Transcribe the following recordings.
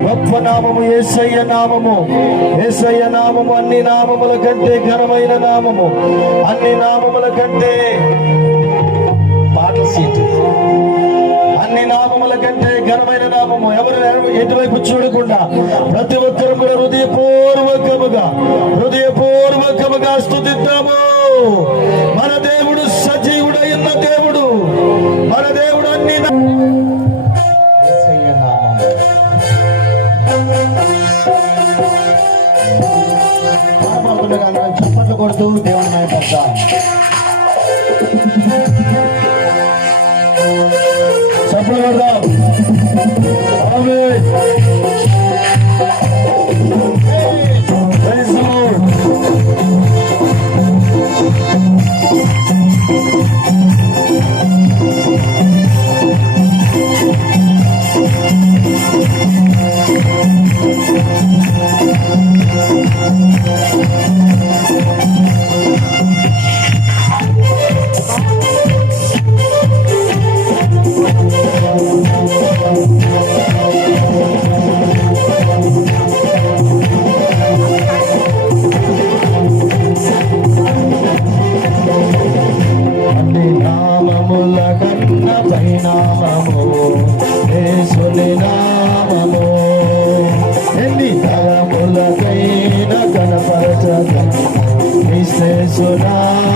నామము ఏసయ్య నామము. ఏసయ్య నామము అన్ని నామముల కంటే ఘనమైన నామము. అన్ని నామముల కంటే అన్ని నామముల కంటే ఘనమైన నామము. ఎవరు ఎటువైపు చూడకుండా ప్రతి ఒక్కరు కూడా హృదయపూర్వకముగా హృదయపూర్వకముగా స్థుతిద్దాము మన దేవుడు Rise I.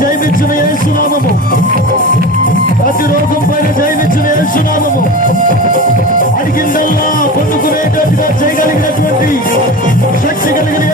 జయమిచ్చిన ఏసునామము. ప్రతి రోగం పైన జయమిచ్చిన ఏసునామము. అడిగిందల్లా పొందుకునేటట్టుగా చేయగలిగినటువంటి శక్తి కలిగిన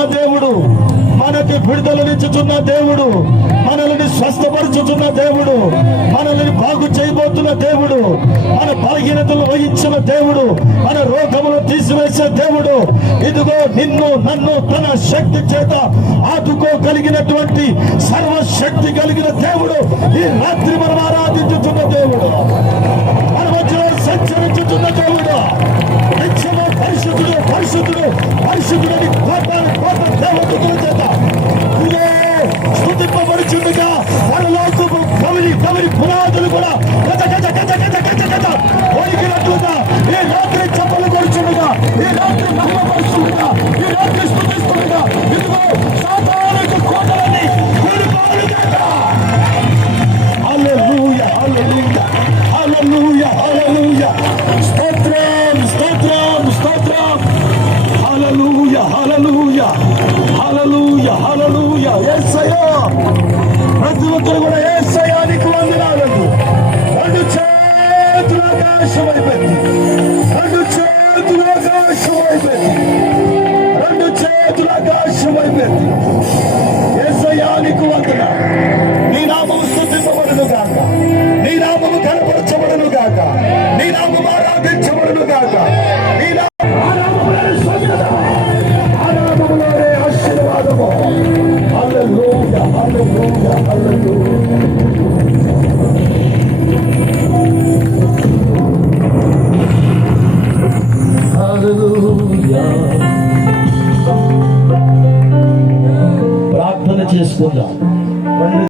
ఇస్తున్న దేవుడు. మనకి విడుదలనిచ్చుచున్న దేవుడు. మనల్ని స్వస్థపరచుచున్న దేవుడు. మనల్ని బాగు చేయబ చేస్తున్న దేవుడు మన బలహీనతలు వహించిన దేవుడు మన రోగములు తీసివేసే దేవుడు. ఇదిగో నిన్ను నన్ను తన శక్తి చేత ఆదుకోగలిగినటువంటి సర్వశక్తి కలిగిన దేవుడు ఈ రాత్రి మనం ఆరాధించుతున్న దేవుడు. మన మధ్యలో సంచరించుతున్న దేవుడు. నిత్యము పరిశుద్ధుడు పరిశుద్ధుడు పరిశుద్ధుడని కోపాన్ని కోప దేవతల చేత. ఇదే స్థుతింపబడుచుండగా పరలోకపు కవిలి కవిలి పునాదులు కూడా గత గత గత గత గత గత ఓడికినట్లుగా ఈ రాత్రి ప్రతి ఒక్కరు కూడా ఏ సయానికి వందనాలకు రెండు చేతుల ఆకాశం అయిపోయింది. 多冷